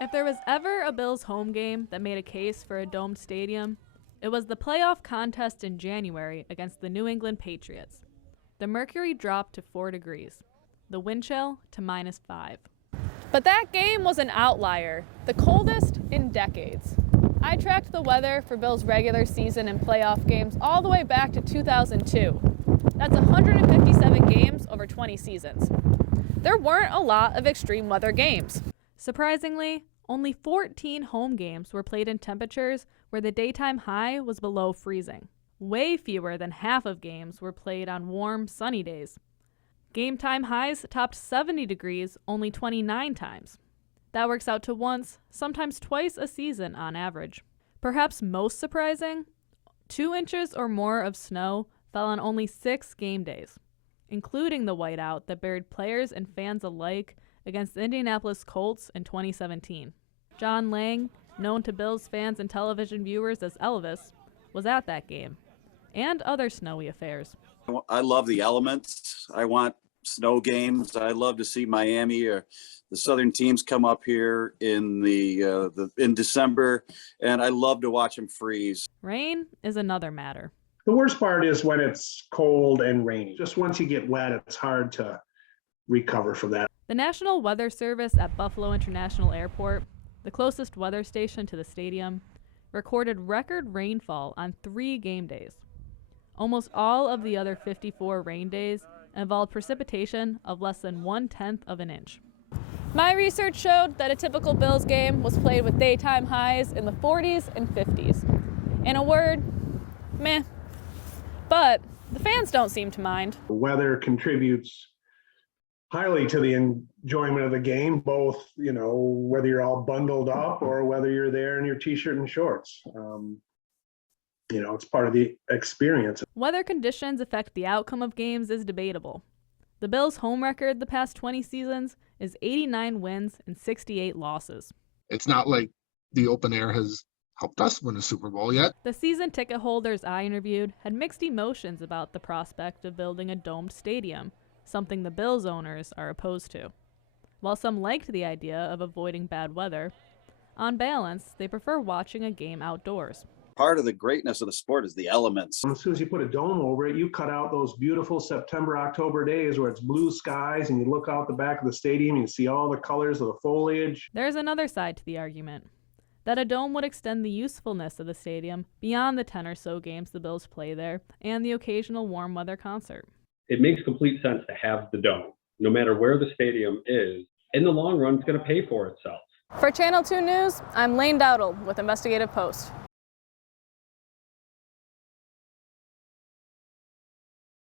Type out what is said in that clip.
If there was ever a Bills home game that made a case for a domed stadium, it was the playoff contest in January against the New England Patriots. The mercury dropped to 4 degrees, the wind chill to -5. But that game was an outlier, the coldest in decades. I tracked the weather for Bills' regular season and playoff games all the way back to 2002. That's 157 games over 20 seasons. There weren't a lot of extreme weather games. Surprisingly, only 14 home games were played in temperatures where the daytime high was below freezing. Way fewer than half of games were played on warm, sunny days. Game time highs topped 70 degrees only 29 times. That works out to once, sometimes twice a season on average. Perhaps most surprising, 2 inches or more of snow fell on only 6 game days, including the whiteout that buried players and fans alike against the Indianapolis Colts in 2017. John Lang, known to Bills fans and television viewers as Elvis, was at that game, and other snowy affairs. I love the elements. I want snow games. I love to see Miami or the Southern teams come up here in in December, and I love to watch them freeze. Rain is another matter. The worst part is when it's cold and rainy. Just once you get wet, it's hard to recover from that. The National Weather Service at Buffalo International Airport, the closest weather station to the stadium, recorded record rainfall on 3 game days. Almost all of the other 54 rain days involved precipitation of less than 1/10 of an inch. My research showed that a typical Bills game was played with daytime highs in the 40s and 50s. In a word, meh. But the fans don't seem to mind. The weather contributes highly to the enjoyment of the game, both, whether you're all bundled up or whether you're there in your t-shirt and shorts. It's part of the experience. Whether conditions affect the outcome of games is debatable. The Bills' home record the past 20 seasons is 89 wins and 68 losses. It's not like the open air has helped us win a Super Bowl yet. The season ticket holders I interviewed had mixed emotions about the prospect of building a domed stadium, something the Bills owners are opposed to. While some liked the idea of avoiding bad weather, on balance, they prefer watching a game outdoors. Part of the greatness of the sport is the elements. As soon as you put a dome over it, you cut out those beautiful September, October days where it's blue skies and you look out the back of the stadium and you see all the colors of the foliage. There's another side to the argument, that a dome would extend the usefulness of the stadium beyond the 10 or so games the Bills play there and the occasional warm weather concert. It makes complete sense to have the dome. No matter where the stadium is, in the long run, it's going to pay for itself. For Channel 2 News, I'm Lane Dowdle with Investigative Post.